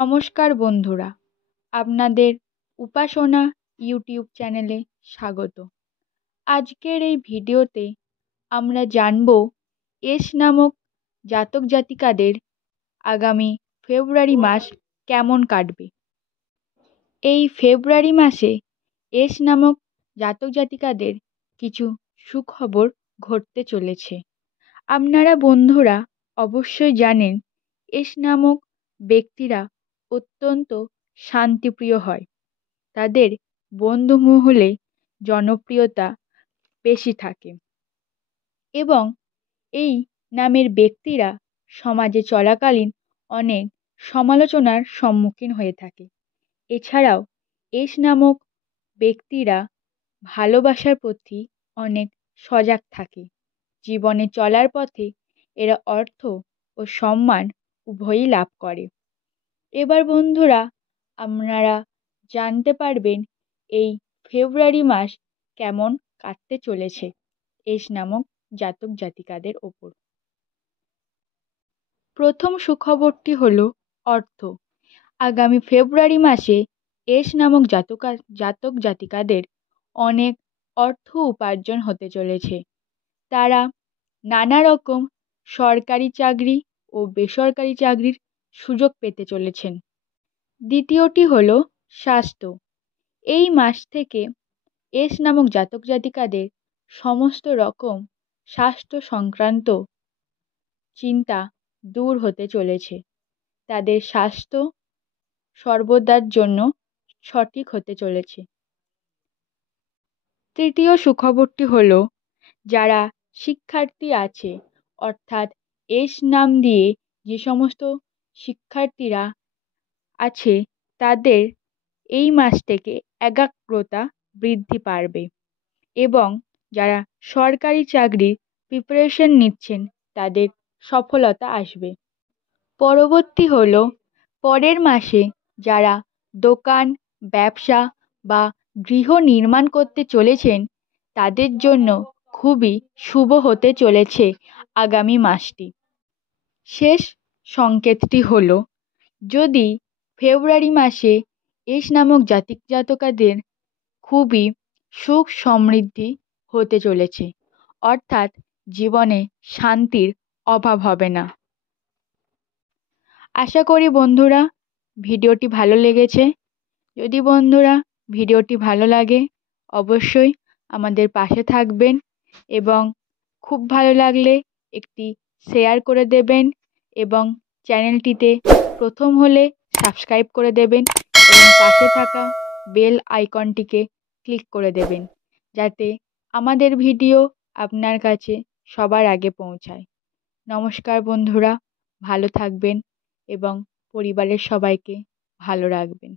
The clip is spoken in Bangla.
নমস্কার বন্ধুরা, আপনাদের উপাসনা ইউটিউব চ্যানেলে স্বাগত। আজকের এই ভিডিওতে আমরা জানব এস নামক জাতক জাতিকাদের আগামী ফেব্রুয়ারি মাস কেমন কাটবে। এই ফেব্রুয়ারি মাসে এস নামক জাতক জাতিকাদের কিছু সুখবর ঘটতে চলেছে। আপনারা বন্ধুরা অবশ্যই জানেন এস নামক ব্যক্তিরা অত্যন্ত শান্তিপ্রিয় হয়। তাদের বন্ধুমহলে জনপ্রিয়তা বেশি থাকে এবং এই নামের ব্যক্তিরা সমাজে চলাকালীন অনেক সমালোচনার সম্মুখীন হয়ে থাকে। এছাড়াও এস নামক ব্যক্তিরা ভালোবাসার প্রতি অনেক সজাগ থাকে। জীবনে চলার পথে এরা অর্থ ও সম্মান উভয়ই লাভ করে। এবার বন্ধুরা আপনারা জানতে পারবেন এই ফেব্রুয়ারি মাস কেমন কাটতে চলেছে এস নামক জাতক জাতিকাদের ওপর। প্রথম সুখবরটি হলো অর্থ। আগামী ফেব্রুয়ারি মাসে এস নামক জাতক জাতিকাদের অনেক অর্থ উপার্জন হতে চলেছে। তারা নানা রকম সরকারি চাকরি ও বেসরকারি চাকরির সুযোগ পেতে চলেছেন। দ্বিতীয়টি হলো স্বাস্থ্য। এই মাস থেকে এস নামক জাতক জাতিকাদের সমস্ত রকম স্বাস্থ্য সংক্রান্ত চিন্তা দূর হতে চলেছে। তাদের স্বাস্থ্য সর্বদার জন্য সঠিক হতে চলেছে। তৃতীয় সুখবরটি হলো যারা শিক্ষার্থী আছে, অর্থাৎ এস নাম দিয়ে যে সমস্ত শিক্ষার্থীরা আছে তাদের এই মাস থেকে একাগ্রতা বৃদ্ধি পাবে এবং যারা সরকারি চাকরির প্রিপারেশন নিচ্ছেন তাদের সফলতা আসবে। পরবর্তী হলো পরের মাসে যারা দোকান, ব্যবসা বা গৃহ নির্মাণ করতে চলেছেন তাদের জন্য খুবই শুভ হতে চলেছে আগামী মাসটি। শেষ সংকেতটি হলো যদি ফেব্রুয়ারি মাসে এস নামক জাতকাদের খুবই সুখ সমৃদ্ধি হতে চলেছে, অর্থাৎ জীবনে শান্তির অভাব হবে না। আশা করি বন্ধুরা ভিডিওটি ভালো লেগেছে। যদি বন্ধুরা ভিডিওটি ভালো লাগে অবশ্যই আমাদের পাশে থাকবেন এবং খুব ভালো লাগলে একটি শেয়ার করে দেবেন এবং চ্যানেলটিতে প্রথম হলে সাবস্ক্রাইব করে দেবেন এবং পাশে থাকা বেল আইকনটিকে ক্লিক করে দেবেন যাতে আমাদের ভিডিও আপনার কাছে সবার আগে পৌঁছায়। নমস্কার বন্ধুরা, ভালো থাকবেন এবং পরিবারের সবাইকে ভালো রাখবেন।